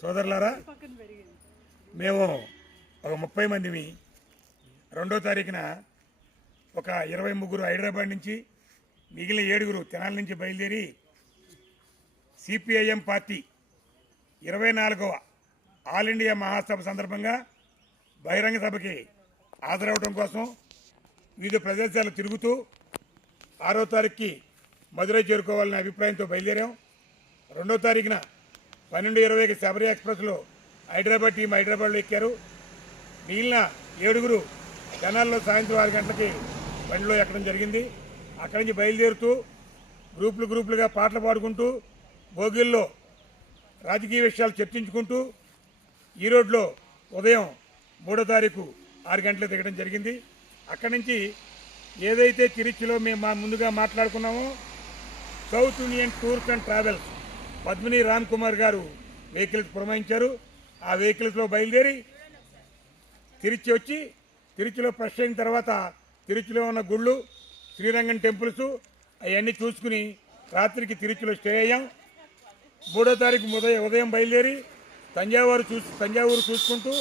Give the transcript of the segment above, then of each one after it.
సోదరులారా మేము ఒక ముప్పై మందిమి రెండో తారీఖున ఒక ఇరవై ముగ్గురు హైదరాబాద్ నుంచి మిగిలిన ఏడుగురు తెనాల నుంచి బయలుదేరి సిపిఐఎం పార్టీ ఇరవై నాలుగవ ఆల్ ఇండియా మహాసభ సందర్భంగా బహిరంగ సభకి హాజరవడం కోసం వివిధ ప్రదేశాలు తిరుగుతూ ఆరో తారీఖుకి మదురై చేరుకోవాలనే అభిప్రాయంతో బయలుదేరాం. రెండో తారీఖున పన్నెండు ఇరవైకి శబరి ఎక్స్ప్రెస్లో హైదరాబాద్ టీం హైదరాబాద్లో ఎక్కారు. మిగిలిన ఏడుగురు జనాల్లో సాయంత్రం ఆరు గంటలకి బండిలో ఎక్కడం జరిగింది. అక్కడి నుంచి బయలుదేరుతూ గ్రూపులు గ్రూపులుగా పాటలు పాడుకుంటూ భోగిల్లో రాజకీయ విషయాలు చర్చించుకుంటూ ఈ రోడ్లో ఉదయం మూడో తారీఖు ఆరు గంటలకు దిగడం జరిగింది. అక్కడి నుంచి ఏదైతే తిరుచిలో మేము మా ముందుగా మాట్లాడుకున్నామో South Indian tours and travels Padmini Ram Kumar garu vehicles పురమాయించారు ఆ వెహికల్స్లో బయలుదేరి తిరుచి వచ్చి తిరుచిలో ఫ్రెష్ అయిన తర్వాత తిరుచిలో ఉన్న గుళ్ళు శ్రీరంగం టెంపుల్స్ అవన్నీ చూసుకుని రాత్రికి తిరుచిలో స్టే అయ్యాం. మూడో తారీఖు ఉదయం ఉదయం బయలుదేరి తంజావూరు చూసి తంజావూరు చూసుకుంటూ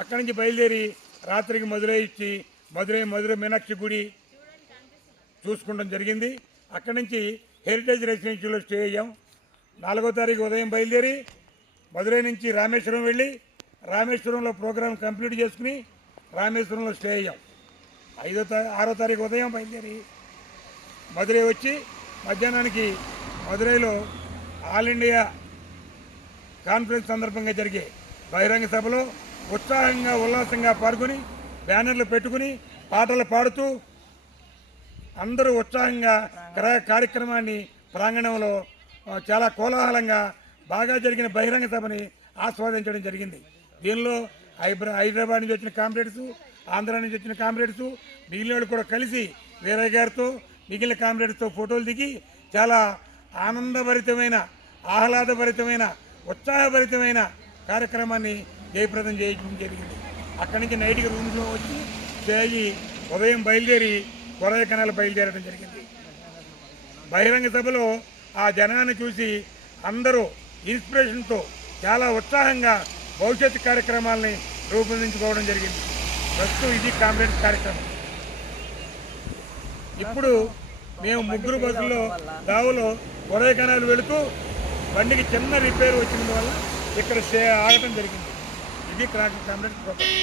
అక్కడి నుంచి బయలుదేరి రాత్రికి మధురై ఇచ్చి మధురై మధురై మీనాక్షి గుడి చూసుకోవడం జరిగింది. అక్కడి నుంచి హెరిటేజ్ రెసిడెన్షియల్లో స్టే అయ్యాం. నాలుగో తారీఖు ఉదయం బయలుదేరి మధురై నుంచి రామేశ్వరం వెళ్ళి రామేశ్వరంలో ప్రోగ్రాం కంప్లీట్ చేసుకుని రామేశ్వరంలో స్టే అయ్యాం. ఐదో తా ఆరో తారీఖు ఉదయం బయలుదేరి మధురై వచ్చి మధ్యాహ్నానికి మధురైలో ఆల్ ఇండియా కాన్ఫరెన్స్ సందర్భంగా జరిగే బహిరంగ సభలో ఉత్సాహంగా ఉల్లాసంగా పాల్గొని బ్యానర్లు పెట్టుకుని పాటలు పాడుతూ అందరూ ఉత్సాహంగా కార్యక్రమాన్ని ప్రాంగణంలో చాలా కోలాహలంగా బాగా జరిగిన బహిరంగ సభని ఆస్వాదించడం జరిగింది. దీనిలో హైదరాబాద్ నుంచి వచ్చిన కామ్రేడ్స్ ఆంధ్ర నుంచి వచ్చిన కామ్రేడ్స్ మిగిలిన వాళ్ళు కూడా కలిసి వీరయ్య గారితో మిగిలిన కామ్రేడ్స్తో ఫోటోలు దిగి చాలా ఆనందభరితమైన ఆహ్లాదభరితమైన ఉత్సాహభరితమైన కార్యక్రమాన్ని జయప్రదం చేయడం జరిగింది. అక్కడి నుంచి నైట్కి రూమ్లో వచ్చి చేయి ఉదయం బయలుదేరి కొడైకెనాల్ బయలుదేరడం జరిగింది. బహిరంగ సభలో ఆ జనాన్ని చూసి అందరూ ఇన్స్పిరేషన్తో చాలా ఉత్సాహంగా భవిష్యత్ కార్యక్రమాలని రూపొందించుకోవడం జరిగింది. ప్రస్తుతం ఇది కాంగ్రెస్ కార్యక్రమం. ఇప్పుడు మేము ముగ్గురు బస్సుల్లో దావులో కొడైకెనాల్ వెళుతూ బండికి చిన్న రిపేర్ వచ్చినందువల్ల ఇక్కడ స్టే ఆగటం జరిగింది. ఇది కాంగ్రెస్ ప్రోగ్రామ్